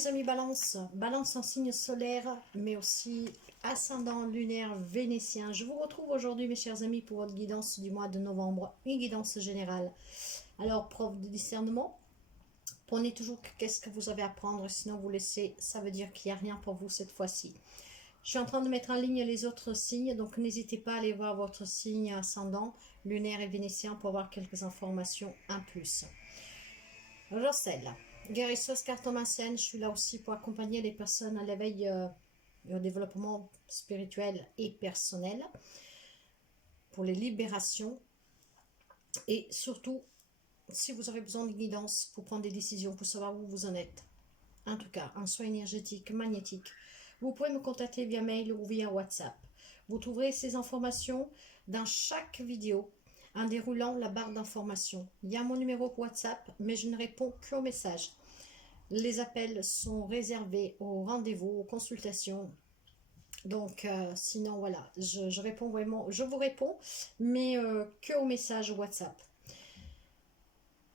les amis Balance, Balance en signe solaire, mais aussi ascendant lunaire vénitien. Je vous retrouve aujourd'hui mes chers amis pour votre guidance du mois de novembre, une guidance générale. Alors, preuve de discernement, prenez toujours qu'est-ce que vous avez à prendre, sinon vous laissez, ça veut dire qu'il n'y a rien pour vous cette fois-ci. Je suis en train de mettre en ligne les autres signes, donc n'hésitez pas à aller voir votre signe ascendant, lunaire et vénitien pour avoir quelques informations en plus. Roselle, guérisseuse cartomancienne, je suis là aussi pour accompagner les personnes à l'éveil et au développement spirituel et personnel, pour les libérations et surtout, si vous avez besoin de guidance pour prendre des décisions, pour savoir où vous en êtes, en tout cas, un soin énergétique, magnétique, vous pouvez me contacter via mail ou via WhatsApp. Vous trouverez ces informations dans chaque vidéo en déroulant la barre d'informations. Il y a mon numéro WhatsApp, mais je ne réponds qu'aux messages. Les appels sont réservés aux rendez-vous, aux consultations. Donc, sinon, voilà, je réponds vraiment, je vous réponds, mais que aux messages WhatsApp.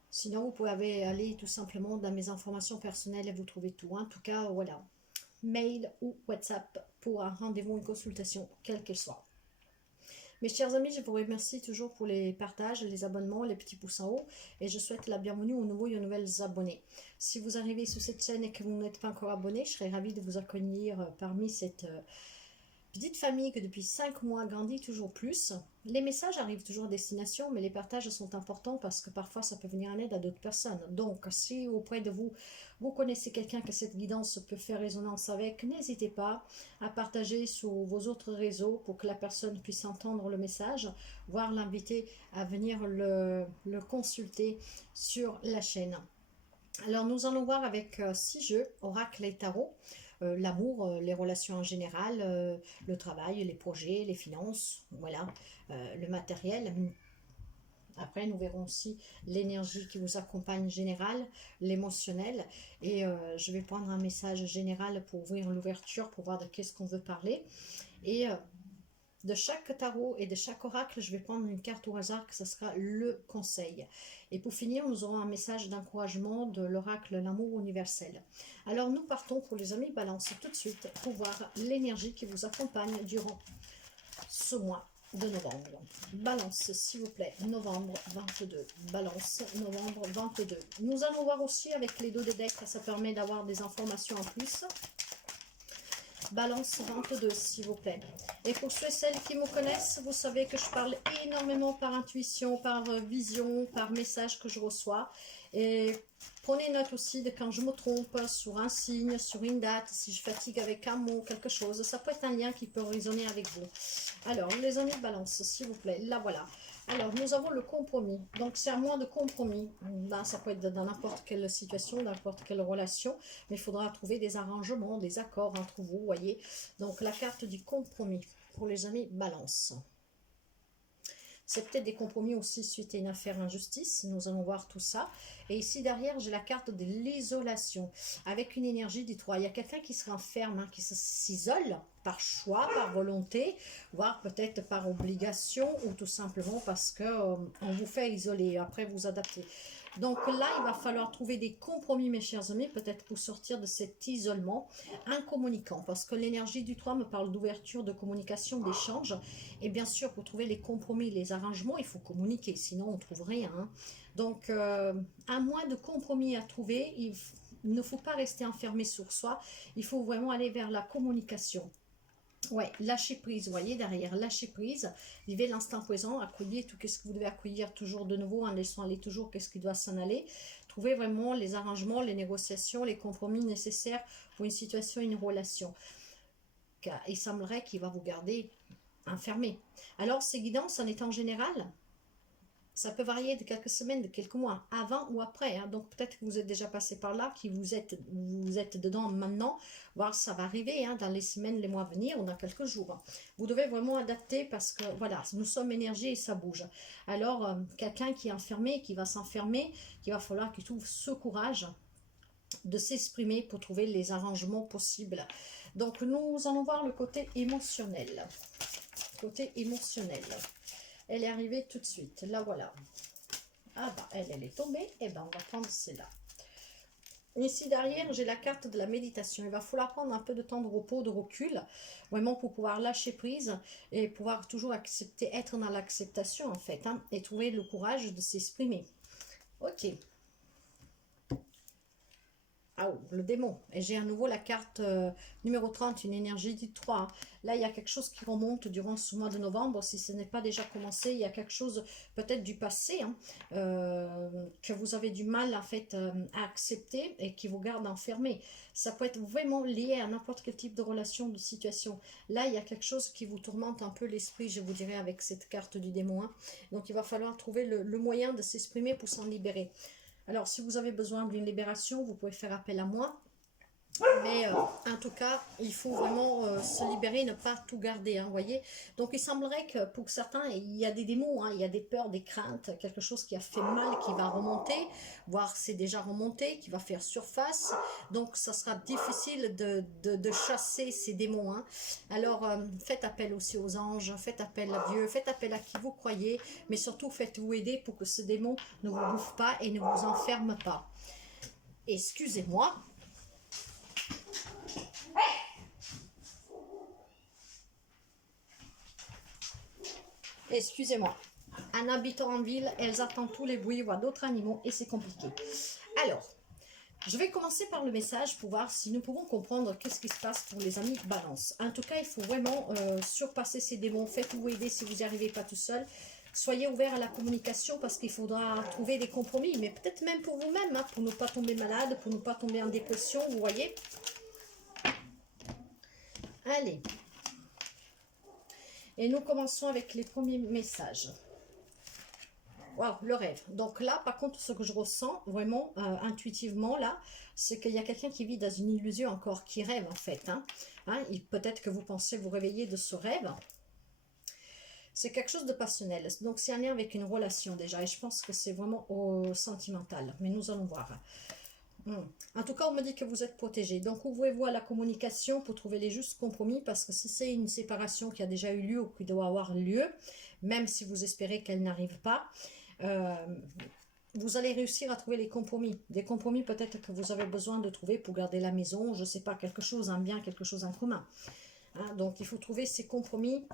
Sinon, vous pouvez aller tout simplement dans mes informations personnelles et vous trouvez tout. En tout cas, voilà, mail ou WhatsApp pour un rendez-vous, une consultation, quelle qu'elle soit. Mes chers amis, je vous remercie toujours pour les partages, les abonnements, les petits pouces en haut et je souhaite la bienvenue aux nouveaux et aux nouvelles abonnés. Si vous arrivez sur cette chaîne et que vous n'êtes pas encore abonné, je serais ravie de vous accueillir parmi cette petite famille que depuis 5 mois grandit toujours plus. Les messages arrivent toujours à destination, mais les partages sont importants parce que parfois ça peut venir en aide à d'autres personnes. Donc, si auprès de vous, vous connaissez quelqu'un que cette guidance peut faire résonance avec, n'hésitez pas à partager sur vos autres réseaux pour que la personne puisse entendre le message, voire l'inviter à venir le consulter sur la chaîne. Alors, nous allons voir avec 6 jeux, Oracle et Tarot. L'amour, les relations en général, le travail, les projets, les finances, voilà, le matériel. Après, nous verrons aussi l'énergie qui vous accompagne générale, l'émotionnel. Et je vais prendre un message général pour ouvrir l'ouverture, pour voir de qu'est-ce qu'on veut parler. Et de chaque tarot et de chaque oracle, je vais prendre une carte au hasard, que ce sera le conseil. Et pour finir, nous aurons un message d'encouragement de l'oracle L'amour universel. Alors, nous partons pour les amis Balance tout de suite pour voir l'énergie qui vous accompagne durant ce mois de novembre. Balance, s'il vous plaît, novembre 22. Balance, novembre 22. Nous allons voir aussi avec les dos des decks, ça permet d'avoir des informations en plus. Balance 22, s'il vous plaît. Et pour ceux et celles qui me connaissent, vous savez que je parle énormément par intuition, par vision, par message que je reçois. Et prenez note aussi de quand je me trompe sur un signe, sur une date, si je fatigue avec un mot, quelque chose. Ça peut être un lien qui peut résonner avec vous. Alors, les amis Balance, s'il vous plaît, là voilà. Alors, nous avons le compromis. Donc, c'est un mois de compromis. Ben, ça peut être dans n'importe quelle situation, n'importe quelle relation. Mais il faudra trouver des arrangements, des accords entre vous, voyez. Donc, la carte du compromis pour les amis Balance. C'est peut-être des compromis aussi suite à une affaire injustice. Nous allons voir tout ça. Et ici, derrière, j'ai la carte de l'isolation. Avec une énergie du 3. Il y a quelqu'un qui se renferme, hein, qui s'isole par choix, par volonté, voire peut-être par obligation ou tout simplement parce que on vous fait isoler. Après, vous adaptez. Donc là, il va falloir trouver des compromis, mes chers amis, peut-être pour sortir de cet isolement en communiquant. Parce que l'énergie du 3 me parle d'ouverture, de communication, d'échange. Et bien sûr, pour trouver les compromis, les arrangements, il faut communiquer. Sinon, on ne trouve rien. Hein. Donc, un mois de compromis à trouver, il ne faut pas rester enfermé sur soi. Il faut vraiment aller vers la communication. Ouais, lâcher prise, vous voyez, derrière, lâcher prise, vivez l'instant présent, accueillez tout ce que vous devez accueillir toujours de nouveau, en laissant aller toujours qu'est-ce qui doit s'en aller. Trouvez vraiment les arrangements, les négociations, les compromis nécessaires pour une situation, une relation. Car il semblerait qu'il va vous garder enfermé. Alors, ces guidances, en étant générales, ça peut varier de quelques semaines, de quelques mois, avant ou après. Hein. Donc, peut-être que vous êtes déjà passé par là, que vous êtes dedans maintenant, voire ça va arriver hein, dans les semaines, les mois à venir, ou dans quelques jours. Vous devez vraiment adapter parce que, voilà, nous sommes énergie et ça bouge. Alors, quelqu'un qui est enfermé, qui va s'enfermer, qu'il va falloir qu'il trouve ce courage de s'exprimer pour trouver les arrangements possibles. Donc, nous allons voir le côté émotionnel. Côté émotionnel. Elle est arrivée tout de suite. Là, voilà. Ah bah, elle est tombée. Et ben, on va prendre celle-là. Ici derrière, j'ai la carte de la méditation. Il va falloir prendre un peu de temps de repos, de recul, vraiment pour pouvoir lâcher prise et pouvoir toujours accepter, être dans l'acceptation en fait, hein, et trouver le courage de s'exprimer. Ok. Ah, oh, le démon. Et j'ai à nouveau la carte numéro 30, une énergie du 3, hein. Là, il y a quelque chose qui remonte durant ce mois de novembre. Si ce n'est pas déjà commencé, il y a quelque chose peut-être du passé, hein, que vous avez du mal en fait à accepter et qui vous garde enfermé. Ça peut être vraiment lié à n'importe quel type de relation, de situation. Là, il y a quelque chose qui vous tourmente un peu l'esprit, je vous dirais, avec cette carte du démon, hein. Donc, il va falloir trouver le moyen de s'exprimer pour s'en libérer. Alors, si vous avez besoin d'une libération, vous pouvez faire appel à moi. Mais en tout cas, il faut vraiment se libérer, ne pas tout garder, hein, voyez. Donc, il semblerait que pour certains, il y a des démons, hein, il y a des peurs, des craintes, quelque chose qui a fait mal, qui va remonter, voire c'est déjà remonté, qui va faire surface. Donc, ça sera difficile de chasser ces démons, hein. Alors, faites appel aussi aux anges, faites appel à Dieu, faites appel à qui vous croyez, mais surtout faites-vous aider pour que ce démon ne vous bouffe pas et ne vous enferme pas. Excusez-moi. Excusez-moi. En habitant en ville, elles attendent tous les bruits, voient d'autres animaux et c'est compliqué. Alors, je vais commencer par le message pour voir si nous pouvons comprendre qu'est-ce qui se passe pour les amis balance. En tout cas, il faut vraiment surpasser ces démons. Faites-vous aider si vous n'y arrivez pas tout seul. Soyez ouverts à la communication parce qu'il faudra trouver des compromis, mais peut-être même pour vous-même, hein, pour ne pas tomber malade, pour ne pas tomber en dépression, vous voyez. Allez. Et nous commençons avec les premiers messages. Wow, le rêve. Donc là, par contre, ce que je ressens vraiment intuitivement, là, c'est qu'il y a quelqu'un qui vit dans une illusion encore, qui rêve en fait. Peut-être que vous pensez vous réveiller de ce rêve. C'est quelque chose de passionnel. Donc c'est un lien avec une relation déjà. Et je pense que c'est vraiment sentimental. Mais nous allons voir. En tout cas, on me dit que vous êtes protégé. Donc, ouvrez-vous à la communication pour trouver les justes compromis. Parce que si c'est une séparation qui a déjà eu lieu ou qui doit avoir lieu, même si vous espérez qu'elle n'arrive pas, vous allez réussir à trouver les compromis. Des compromis peut-être que vous avez besoin de trouver pour garder la maison, je ne sais pas, quelque chose, un bien, quelque chose en commun. Donc, il faut trouver ces compromis.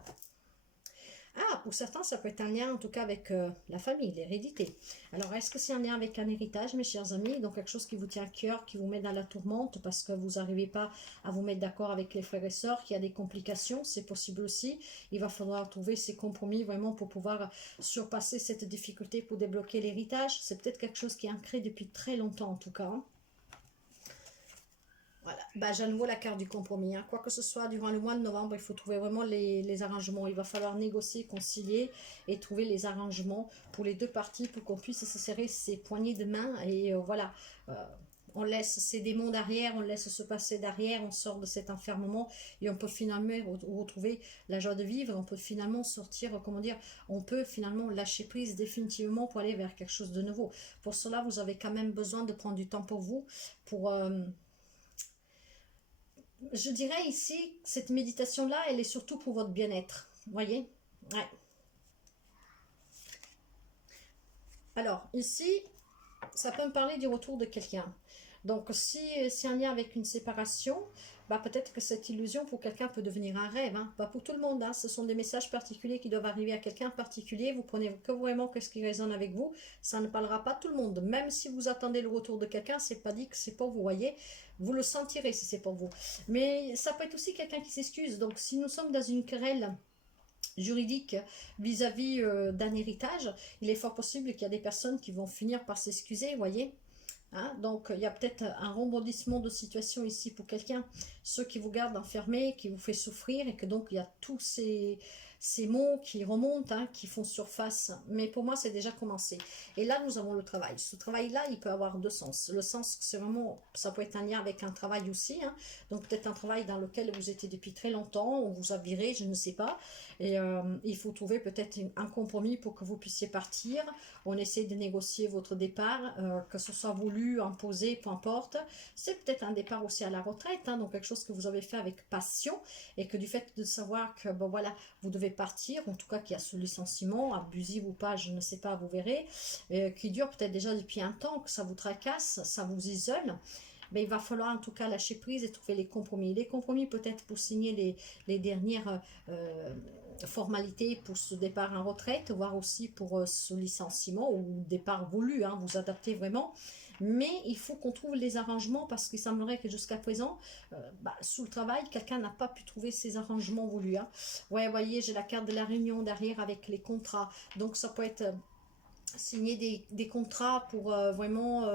Ah, pour certains, ça peut être un lien en tout cas avec la famille, l'hérédité. Alors, est-ce que c'est un lien avec un héritage, mes chers amis? Donc, quelque chose qui vous tient à cœur, qui vous met dans la tourmente parce que vous n'arrivez pas à vous mettre d'accord avec les frères et sœurs, qu'il y a des complications, c'est possible aussi. Il va falloir trouver ces compromis vraiment pour pouvoir surpasser cette difficulté pour débloquer l'héritage. C'est peut-être quelque chose qui est ancré depuis très longtemps en tout cas, hein. Voilà, j'ai à nouveau la carte du compromis, hein. Quoi que ce soit, durant le mois de novembre, il faut trouver vraiment les arrangements. Il va falloir négocier, concilier et trouver les arrangements pour les deux parties pour qu'on puisse se serrer ses poignées de main. Et voilà, on laisse ces démons derrière, on laisse se passer derrière, on sort de cet enfermement et on peut finalement retrouver la joie de vivre. On peut finalement sortir, comment dire, on peut finalement lâcher prise définitivement pour aller vers quelque chose de nouveau. Pour cela, vous avez quand même besoin de prendre du temps pour vous, pour... je dirais ici, cette méditation-là, elle est surtout pour votre bien-être. Vous voyez? Ouais. Alors, ici, ça peut me parler du retour de quelqu'un. Donc, si c'est un lien avec une séparation, bah, peut-être que cette illusion pour quelqu'un peut devenir un rêve, hein. Pas pour tout le monde, hein. Ce sont des messages particuliers qui doivent arriver à quelqu'un en particulier. Vous prenez que vraiment ce qui résonne avec vous. Ça ne parlera pas à tout le monde. Même si vous attendez le retour de quelqu'un, c'est pas dit que c'est pour vous, voyez. Vous le sentirez si c'est pour vous. Mais ça peut être aussi quelqu'un qui s'excuse. Donc, si nous sommes dans une querelle juridique vis-à-vis d'un héritage, il est fort possible qu'il y a des personnes qui vont finir par s'excuser, voyez. Donc, il y a peut-être un rebondissement de situation ici pour quelqu'un, ceux qui vous gardent enfermés, qui vous fait souffrir, et que donc il y a tous ces mots qui remontent, hein, qui font surface. Mais pour moi, c'est déjà commencé. Et là, nous avons le travail. Ce travail-là, il peut avoir deux sens. Le sens, c'est vraiment, ça peut être un lien avec un travail aussi, hein. Donc, peut-être un travail dans lequel vous étiez depuis très longtemps, on vous a viré, je ne sais pas. Et il faut trouver peut-être un compromis pour que vous puissiez partir. On essaie de négocier votre départ, que ce soit voulu, imposé, peu importe. C'est peut-être un départ aussi à la retraite, hein, donc quelque chose que vous avez fait avec passion et que du fait de savoir que bon, voilà, vous devez partir, en tout cas qu'il y a ce licenciement, abusif ou pas, je ne sais pas, vous verrez, qui dure peut-être déjà depuis un temps, que ça vous tracasse, ça vous isole. ben, il va falloir en tout cas lâcher prise et trouver les compromis. Les compromis peut-être pour signer les dernières formalités pour ce départ en retraite, voire aussi pour ce licenciement ou départ voulu, hein, vous adaptez vraiment. Mais il faut qu'on trouve les arrangements parce qu'il semblerait que jusqu'à présent, sous le travail, quelqu'un n'a pas pu trouver ces arrangements voulus. Hein. Ouais, vous voyez, j'ai la carte de la réunion derrière avec les contrats. Donc ça peut être signer des contrats pour vraiment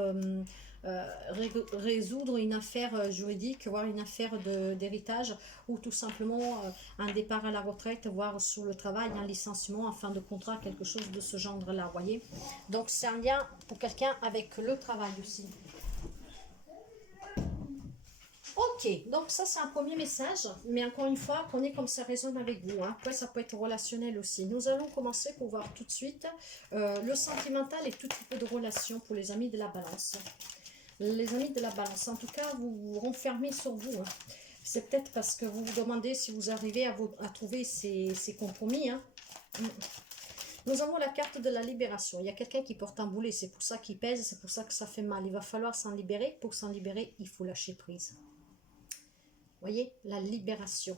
résoudre une affaire juridique, voire une affaire d'héritage, ou tout simplement un départ à la retraite, voire sur le travail, un licenciement en fin de contrat, quelque chose de ce genre-là, voyez. Donc c'est un lien pour quelqu'un avec le travail aussi. Ok, donc ça c'est un premier message, mais encore une fois, qu'on est comme ça résonne avec vous. Hein. Après, ça peut être relationnel aussi. Nous allons commencer pour voir tout de suite le sentimental et tout type de relation pour les amis de la balance. Les amis de la balance, en tout cas, vous vous renfermez sur vous. Hein. C'est peut-être parce que vous vous demandez si vous arrivez à trouver ces compromis. Hein. Nous avons la carte de la libération. Il y a quelqu'un qui porte un boulet, c'est pour ça qu'il pèse, c'est pour ça que ça fait mal. Il va falloir s'en libérer. Pour s'en libérer, il faut lâcher prise. Vous voyez, la libération.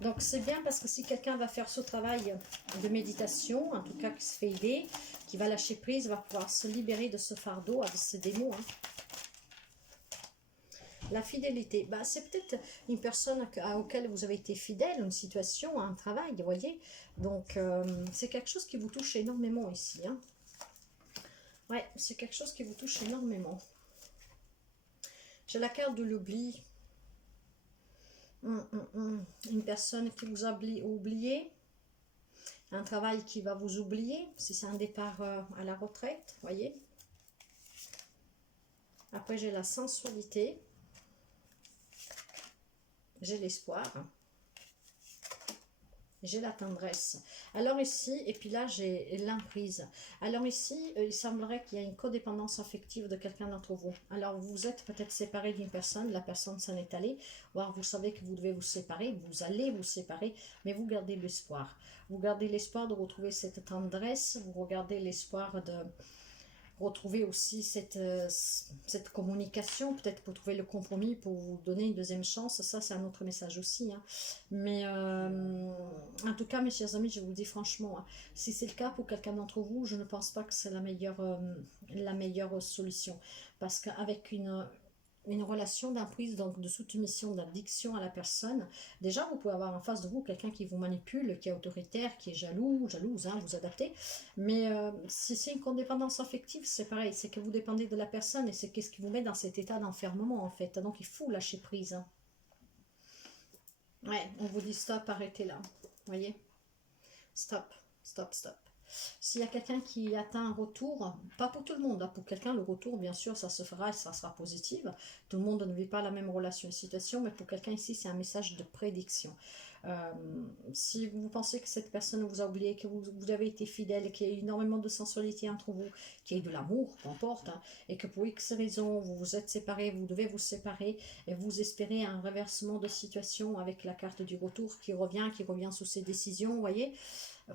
Donc c'est bien parce que si quelqu'un va faire ce travail de méditation, en tout cas qui se fait aider, qui va lâcher prise, va pouvoir se libérer de ce fardeau, de ces démons. Hein. La fidélité, c'est peut-être une personne auquel vous avez été fidèle, une situation, un travail, vous voyez. Donc c'est quelque chose qui vous touche énormément ici. Hein. Ouais, c'est quelque chose qui vous touche énormément. J'ai la carte de l'oubli. Une personne qui vous a oublié. Un travail qui va vous oublier. Si c'est un départ à la retraite, voyez. Après, j'ai la sensualité. J'ai l'espoir. J'ai la tendresse. Alors ici, et puis là, j'ai l'emprise. Alors ici, il semblerait qu'il y a une codépendance affective de quelqu'un d'entre vous. Alors, vous êtes peut-être séparé d'une personne, la personne s'en est allée, voire vous savez que vous devez vous séparer, vous allez vous séparer, mais vous gardez l'espoir. Vous gardez l'espoir de retrouver cette tendresse, vous regardez l'espoir de retrouver aussi cette communication, peut-être pour trouver le compromis, pour vous donner une deuxième chance. Ça, c'est un autre message aussi. Hein. Mais en tout cas, mes chers amis, je vous dis franchement, hein, si c'est le cas pour quelqu'un d'entre vous, je ne pense pas que c'est la meilleure solution. Parce qu'avec une relation d'emprise, donc de soumission, d'addiction à la personne, déjà vous pouvez avoir en face de vous quelqu'un qui vous manipule, qui est autoritaire, qui est jalouse, hein, vous adaptez, mais si c'est une codépendance affective, c'est pareil, c'est que vous dépendez de la personne et c'est qu'est-ce qui vous met dans cet état d'enfermement en fait, donc il faut lâcher prise. Hein. Ouais, on vous dit stop, arrêtez là, voyez, stop, stop, stop. S'il y a quelqu'un qui atteint un retour, pas pour tout le monde, hein, pour quelqu'un le retour bien sûr ça se fera et ça sera positif, tout le monde ne vit pas la même relation et situation, mais pour quelqu'un ici c'est un message de prédiction. Si vous pensez que cette personne vous a oublié, que vous avez été fidèle, qu'il y a énormément de sensualité entre vous, qu'il y ait de l'amour, peu importe, hein, et que pour X raisons vous vous êtes séparés, vous devez vous séparer, et vous espérez un reversement de situation avec la carte du retour qui revient sous ses décisions, vous voyez.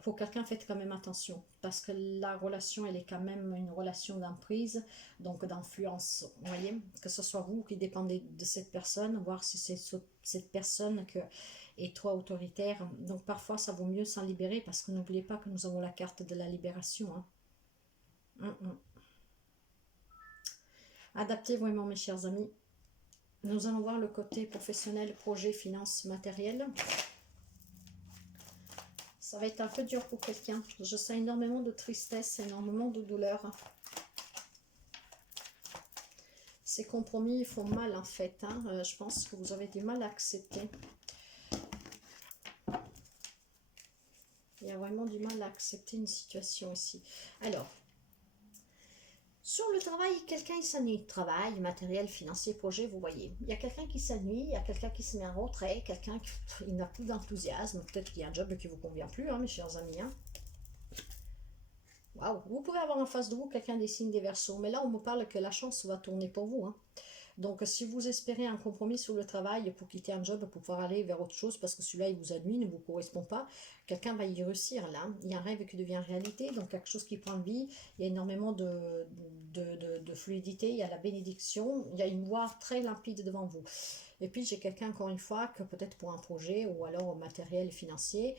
Pour quelqu'un, faites quand même attention, parce que la relation, elle est quand même une relation d'emprise, donc d'influence, vous voyez, que ce soit vous qui dépendez de cette personne, voir si c'est cette personne que est trop autoritaire, donc parfois ça vaut mieux s'en libérer, parce que n'oubliez pas que nous avons la carte de la libération. Hein. Adaptez vraiment mes chers amis. Nous allons voir le côté professionnel, projet, finance, matériel. Ça va être un peu dur pour quelqu'un. Je sens énormément de tristesse, énormément de douleur. Ces compromis font mal en fait. Hein. Je pense que vous avez du mal à accepter. Il y a vraiment du mal à accepter une situation ici. Alors, sur le travail, quelqu'un il s'ennuie. Travail, matériel, financier, projet, vous voyez. Il y a quelqu'un qui s'ennuie, il y a quelqu'un qui se met en retrait, quelqu'un qui n'a plus d'enthousiasme. Peut-être qu'il y a un job qui ne vous convient plus, hein, mes chers amis. Hein. Waouh, vous pouvez avoir en face de vous quelqu'un des signes des Verseaux. Mais là, on me parle que la chance va tourner pour vous. Hein. Donc, si vous espérez un compromis sur le travail pour quitter un job, pour pouvoir aller vers autre chose, parce que celui-là, il vous ennuie, ne vous correspond pas, quelqu'un va y réussir là. Il y a un rêve qui devient réalité, donc quelque chose qui prend vie. Il y a énormément de fluidité, il y a la bénédiction, il y a une voie très limpide devant vous. Et puis j'ai quelqu'un encore une fois que peut-être pour un projet ou alors matériel financier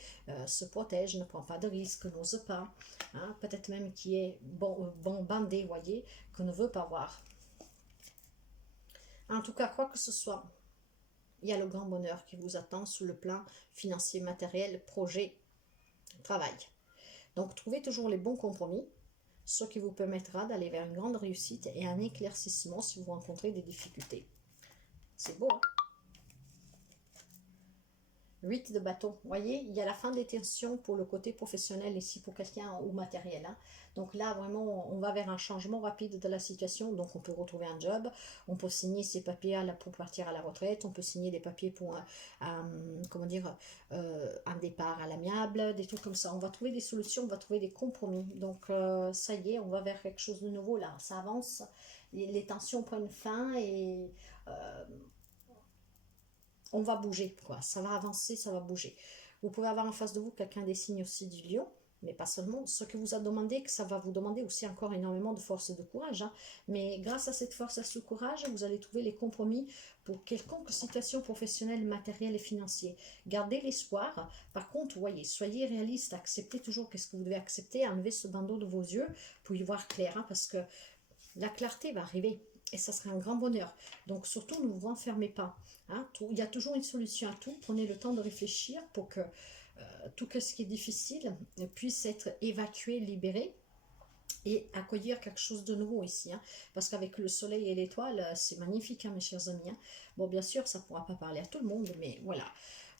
se protège, ne prend pas de risques, n'ose pas, hein, peut-être même qui est bon bandé, voyez, que ne veut pas voir. En tout cas, quoi que ce soit, il y a le grand bonheur qui vous attend sur le plan financier, matériel, projet, travail. Donc trouvez toujours les bons compromis, ce qui vous permettra d'aller vers une grande réussite et un éclaircissement si vous rencontrez des difficultés. C'est beau, hein? 8 de bâton. Vous voyez, il y a la fin des tensions pour le côté professionnel ici pour quelqu'un ou matériel. Hein. Donc là, vraiment, on va vers un changement rapide de la situation. Donc on peut retrouver un job, on peut signer ses papiers pour partir à la retraite, on peut signer des papiers pour comment dire, un départ à l'amiable, des trucs comme ça. On va trouver des solutions, on va trouver des compromis. Donc ça y est, on va vers quelque chose de nouveau là. Ça avance, les tensions prennent fin et on va bouger, quoi. Ça va avancer, ça va bouger. Vous pouvez avoir en face de vous quelqu'un des signes aussi du lion, mais pas seulement. Ce que vous a demandé, que ça va vous demander aussi encore énormément de force et de courage. Hein. Mais grâce à cette force et à ce courage, vous allez trouver les compromis pour quelconque situation professionnelle, matérielle et financière. Gardez l'espoir. Par contre, voyez, soyez réaliste, acceptez toujours qu'est-ce que vous devez accepter, enlevez ce bandeau de vos yeux pour y voir clair, hein, parce que la clarté va arriver. Et ça serait un grand bonheur. Donc surtout, ne vous renfermez pas. Hein. Il y a toujours une solution à tout. Prenez le temps de réfléchir pour que tout ce qui est difficile puisse être évacué, libéré et accueillir quelque chose de nouveau ici. Hein. Parce qu'avec le soleil et l'étoile, c'est magnifique, hein, mes chers amis. Hein. Bon, bien sûr, ça ne pourra pas parler à tout le monde, mais voilà.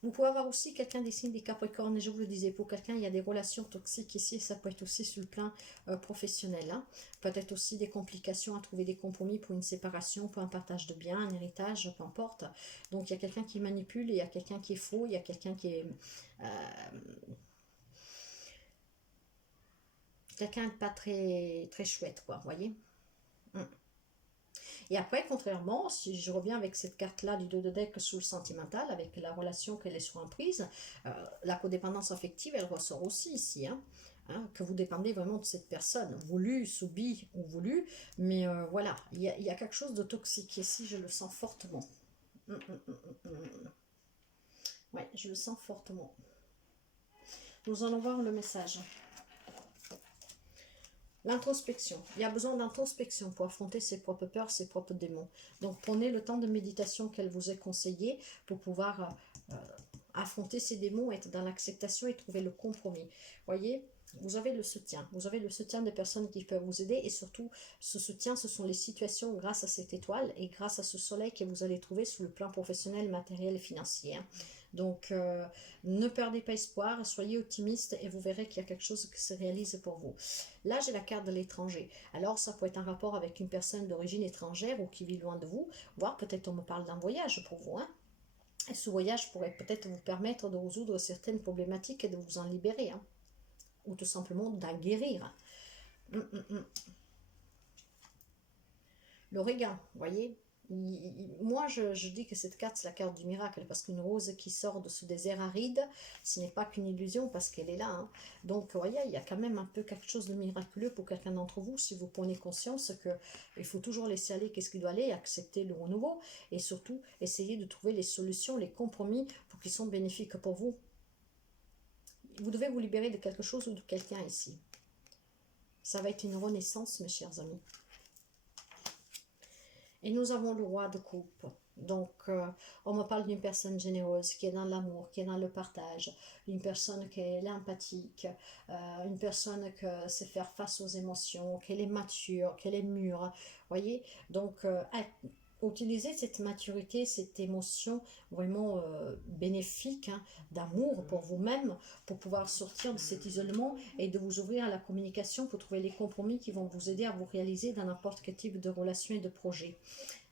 Vous pouvez avoir aussi quelqu'un des signes des Capricornes, et je vous le disais, pour quelqu'un, il y a des relations toxiques ici, ça peut être aussi sur le plan professionnel. Hein. Peut-être aussi des complications à trouver des compromis pour une séparation, pour un partage de biens, un héritage, peu importe. Donc il y a quelqu'un qui manipule, il y a quelqu'un qui est faux, il y a quelqu'un qui est... quelqu'un de pas très, très chouette, quoi, vous voyez. Et après, contrairement, si je reviens avec cette carte-là du 2 de deck sous le sentimental, avec la relation qu'elle est sur emprise, la codépendance affective, elle ressort aussi ici, hein, que vous dépendez vraiment de cette personne, voulu, subi ou voulu, mais voilà, il y a quelque chose de toxique ici, je le sens fortement. Ouais, je le sens fortement. Nous allons voir le message. L'introspection. Il y a besoin d'introspection pour affronter ses propres peurs, ses propres démons. Donc prenez le temps de méditation qu'elle vous est conseillé pour pouvoir affronter ces démons, être dans l'acceptation et trouver le compromis. Voyez, vous avez le soutien. Vous avez le soutien des personnes qui peuvent vous aider et surtout, ce soutien, ce sont les situations grâce à cette étoile et grâce à ce soleil que vous allez trouver sur le plan professionnel, matériel et financier. Donc, ne perdez pas espoir, soyez optimiste et vous verrez qu'il y a quelque chose qui se réalise pour vous. Là, j'ai la carte de l'étranger. Alors, ça peut être un rapport avec une personne d'origine étrangère ou qui vit loin de vous, voire peut-être on me parle d'un voyage pour vous. Hein. Et ce voyage pourrait peut-être vous permettre de résoudre certaines problématiques et de vous en libérer. Hein. Ou tout simplement d'en guérir. L'Orégan, vous voyez, moi je dis que cette carte c'est la carte du miracle parce qu'une rose qui sort de ce désert aride, ce n'est pas qu'une illusion parce qu'elle est là. Hein. Donc vous voyez, il y a quand même un peu quelque chose de miraculeux pour quelqu'un d'entre vous si vous prenez conscience qu'il faut toujours laisser aller qu'est-ce qui doit aller, accepter le renouveau et surtout essayer de trouver les solutions, les compromis pour qu'ils sont bénéfiques pour vous. Vous devez vous libérer de quelque chose ou de quelqu'un ici. Ça va être une renaissance, mes chers amis. Et nous avons le roi de coupe. Donc, on me parle d'une personne généreuse qui est dans l'amour, qui est dans le partage, une personne qui est empathique, une personne qui sait faire face aux émotions, qu'elle est mature, qu'elle est mûre. Voyez, donc, utilisez cette maturité, cette émotion vraiment bénéfique, hein, d'amour pour vous-même, pour pouvoir sortir de cet isolement et de vous ouvrir à la communication pour trouver les compromis qui vont vous aider à vous réaliser dans n'importe quel type de relation et de projet.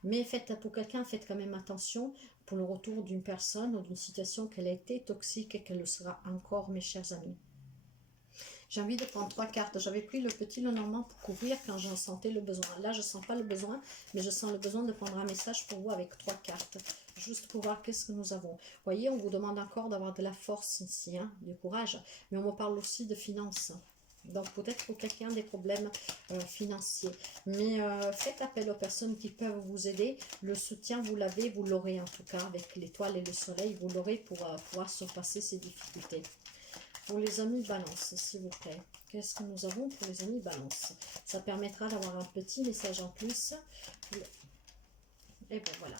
Mais pour quelqu'un, faites quand même attention pour le retour d'une personne ou d'une situation qu'elle a été toxique et qu'elle le sera encore, mes chers amis. J'ai envie de prendre 3 cartes. J'avais pris le petit Lenormand pour couvrir quand j'en sentais le besoin. Là, je ne sens pas le besoin, mais je sens le besoin de prendre un message pour vous avec 3 cartes. Juste pour voir qu'est-ce que nous avons. Vous voyez, on vous demande encore d'avoir de la force ici, hein, du courage. Mais on me parle aussi de finances. Donc peut-être pour quelqu'un des problèmes financiers. Mais faites appel aux personnes qui peuvent vous aider. Le soutien, vous l'avez, vous l'aurez en tout cas avec l'étoile et le soleil. Vous l'aurez pour pouvoir surpasser ces difficultés. Pour les amis balance, s'il vous plaît. Qu'est-ce que nous avons pour les amis balance? Ça permettra d'avoir un petit message en plus. Et bien voilà.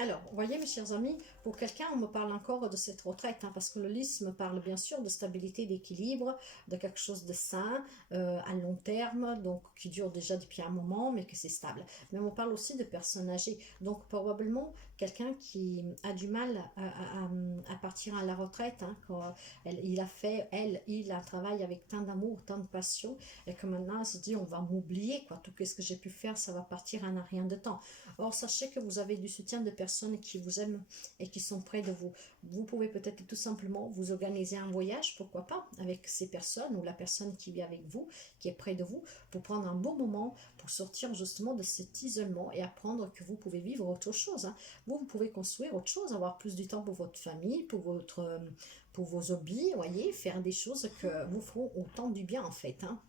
Alors, vous voyez mes chers amis, pour quelqu'un, on me parle encore de cette retraite, hein, parce que le lys me parle bien sûr de stabilité, d'équilibre, de quelque chose de sain, à long terme, donc qui dure déjà depuis un moment, mais que c'est stable. Mais on parle aussi de personnes âgées, donc probablement quelqu'un qui a du mal à partir à la retraite, hein, quand il a un travail avec tant d'amour, tant de passion, et que maintenant il se dit on va m'oublier, quoi, tout ce que j'ai pu faire, ça va partir en un rien de temps. Or, sachez que vous avez du soutien de personnes qui vous aiment et qui sont près de vous. Vous pouvez peut-être tout simplement vous organiser un voyage, pourquoi pas, avec ces personnes ou la personne qui vit avec vous, qui est près de vous, pour prendre un bon moment, pour sortir justement de cet isolement et apprendre que vous pouvez vivre autre chose. Hein. Vous pouvez construire autre chose, avoir plus du temps pour votre famille, pour vos hobbies, voyez, faire des choses que vous feront autant du bien en fait. Hein.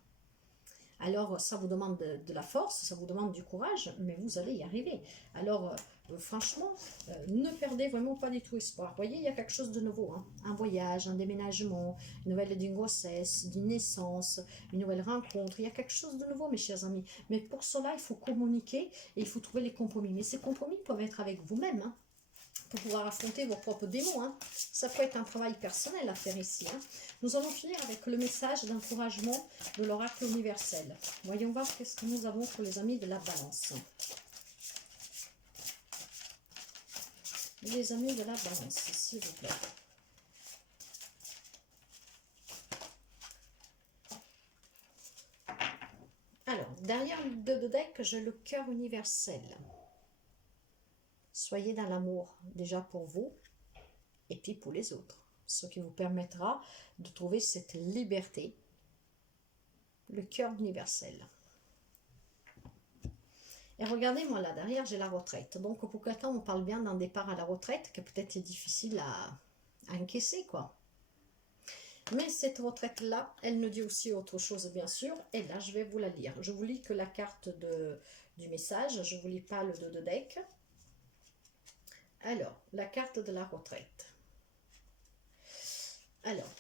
Alors, ça vous demande de la force, ça vous demande du courage, mais vous allez y arriver. Alors, franchement, ne perdez vraiment pas du tout espoir. Vous voyez, il y a quelque chose de nouveau. Hein. Un voyage, un déménagement, une nouvelle d'une grossesse, d'une naissance, une nouvelle rencontre. Il y a quelque chose de nouveau, mes chers amis. Mais pour cela, il faut communiquer et il faut trouver les compromis. Mais ces compromis peuvent être avec vous-même. Hein, pour pouvoir affronter vos propres démons. Hein. Ça peut être un travail personnel à faire ici. Hein. Nous allons finir avec le message d'encouragement de l'oracle universel. Voyons voir qu'est-ce que nous avons pour les amis de la balance. Les amis de la balance, s'il vous plaît. Alors, derrière le deck, j'ai le cœur universel. Soyez dans l'amour, déjà pour vous, et puis pour les autres. Ce qui vous permettra de trouver cette liberté, le cœur universel. Et regardez-moi là, derrière, j'ai la retraite. Donc, pour quelqu'un, on parle bien d'un départ à la retraite, qui peut-être est difficile à encaisser, quoi. Mais cette retraite-là, elle nous dit aussi autre chose, bien sûr. Et là, je vais vous la lire. Je vous lis que la carte du message. Je ne vous lis pas le dos de deck. Alors, la carte de la retraite. Alors,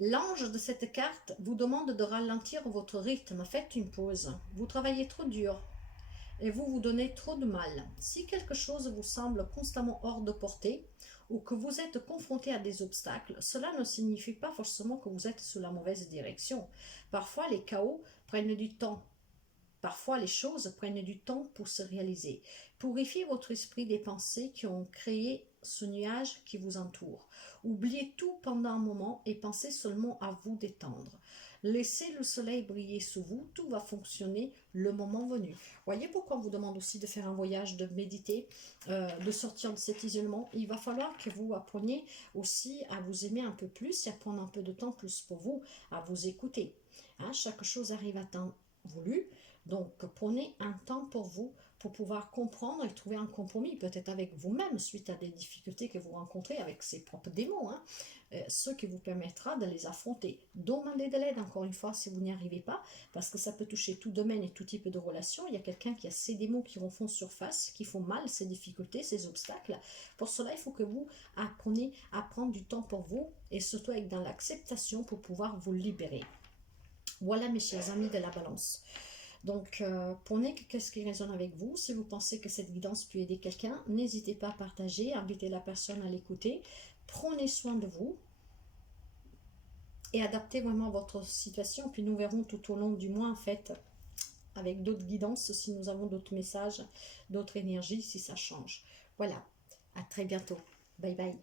l'ange de cette carte vous demande de ralentir votre rythme. Faites une pause. Vous travaillez trop dur et vous vous donnez trop de mal. Si quelque chose vous semble constamment hors de portée ou que vous êtes confronté à des obstacles, cela ne signifie pas forcément que vous êtes sous la mauvaise direction. Parfois, les chaos prennent du temps. Parfois, les choses prennent du temps pour se réaliser. Purifiez votre esprit des pensées qui ont créé ce nuage qui vous entoure. Oubliez tout pendant un moment et pensez seulement à vous détendre. Laissez le soleil briller sous vous, tout va fonctionner le moment venu. Voyez pourquoi on vous demande aussi de faire un voyage, de méditer, de sortir de cet isolement. Il va falloir que vous appreniez aussi à vous aimer un peu plus et à prendre un peu de temps plus pour vous, à vous écouter. Hein, chaque chose arrive à temps voulu. Donc, prenez un temps pour vous, pour pouvoir comprendre et trouver un compromis, peut-être avec vous-même, suite à des difficultés que vous rencontrez avec ses propres démons, hein, ce qui vous permettra de les affronter. Demandez de l'aide, encore une fois, si vous n'y arrivez pas, parce que ça peut toucher tout domaine et tout type de relation. Il y a quelqu'un qui a ces démons qui refont surface, qui font mal, ces difficultés, ces obstacles. Pour cela, il faut que vous appreniez à prendre du temps pour vous, et surtout avec dans l'acceptation pour pouvoir vous libérer. Voilà, mes chers amis de la balance. Donc, prenez qu'est-ce qui résonne avec vous. Si vous pensez que cette guidance peut aider quelqu'un, n'hésitez pas à partager, invitez la personne à l'écouter. Prenez soin de vous et adaptez vraiment votre situation. Puis nous verrons tout au long du mois, en fait, avec d'autres guidances, si nous avons d'autres messages, d'autres énergies, si ça change. Voilà, à très bientôt. Bye bye.